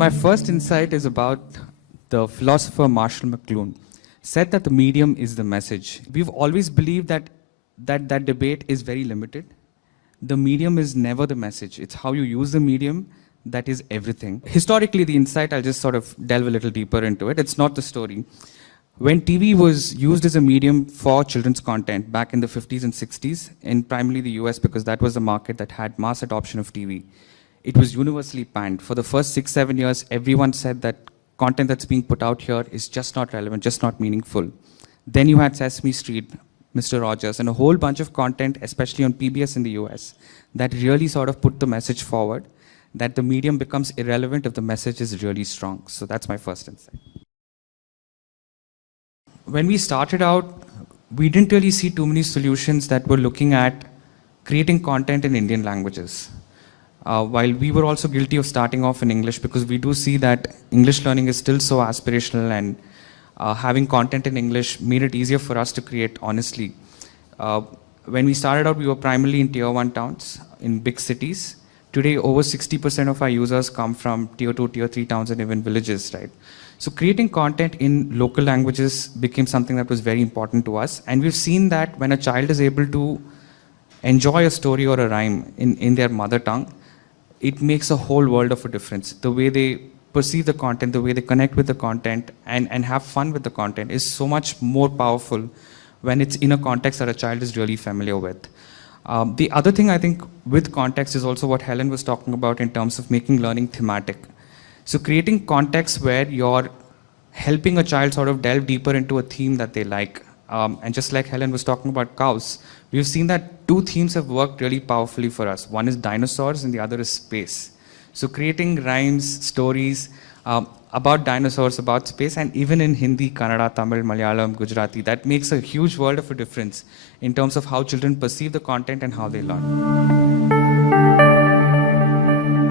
my first insight is about the philosopher Marshall McLuhan said that the medium is the message. We've always believed that debate is very limited. The medium is never the message. It's how you use the medium that is everything. Historically, the insight, I'll just sort of delve a little deeper into it. It's not the story. When TV was used as a medium for children's content back in the 50s and 60s, in primarily the US, because that was the market that had mass adoption of TV, it was universally panned. For the first 6-7 years, everyone said that content that's being put out here is just not relevant, just not meaningful. Then you had Sesame Street, Mr. Rogers, and a whole bunch of content, especially on PBS in the US, that really sort of put the message forward that the medium becomes irrelevant if the message is really strong. So that's my first insight. When we started out, we didn't really see too many solutions that were looking at creating content in Indian languages. While we were also guilty of starting off in English, because we do see that English learning is still so aspirational, and having content in English made it easier for us to create honestly. When we started out, we were primarily in tier 1 towns, in big cities. Today, over 60% of our users come from tier 2, tier 3 towns and even villages, right? So creating content in local languages became something that was very important to us. And we've seen that when a child is able to enjoy a story or a rhyme in their mother tongue, it makes a whole world of a difference. The way they perceive the content, the way they connect with the content and have fun with the content is so much more powerful when it's in a context that a child is really familiar with. The other thing I think with context is also what Helen was talking about in terms of making learning thematic. So creating context where you're helping a child sort of delve deeper into a theme that they like. And just like Helen was talking about cows, we've seen that 2 themes have worked really powerfully for us. One is dinosaurs and the other is space. So creating rhymes, stories about dinosaurs, about space, and even in Hindi, Kannada, Tamil, Malayalam, Gujarati, that makes a huge world of a difference in terms of how children perceive the content and how they learn.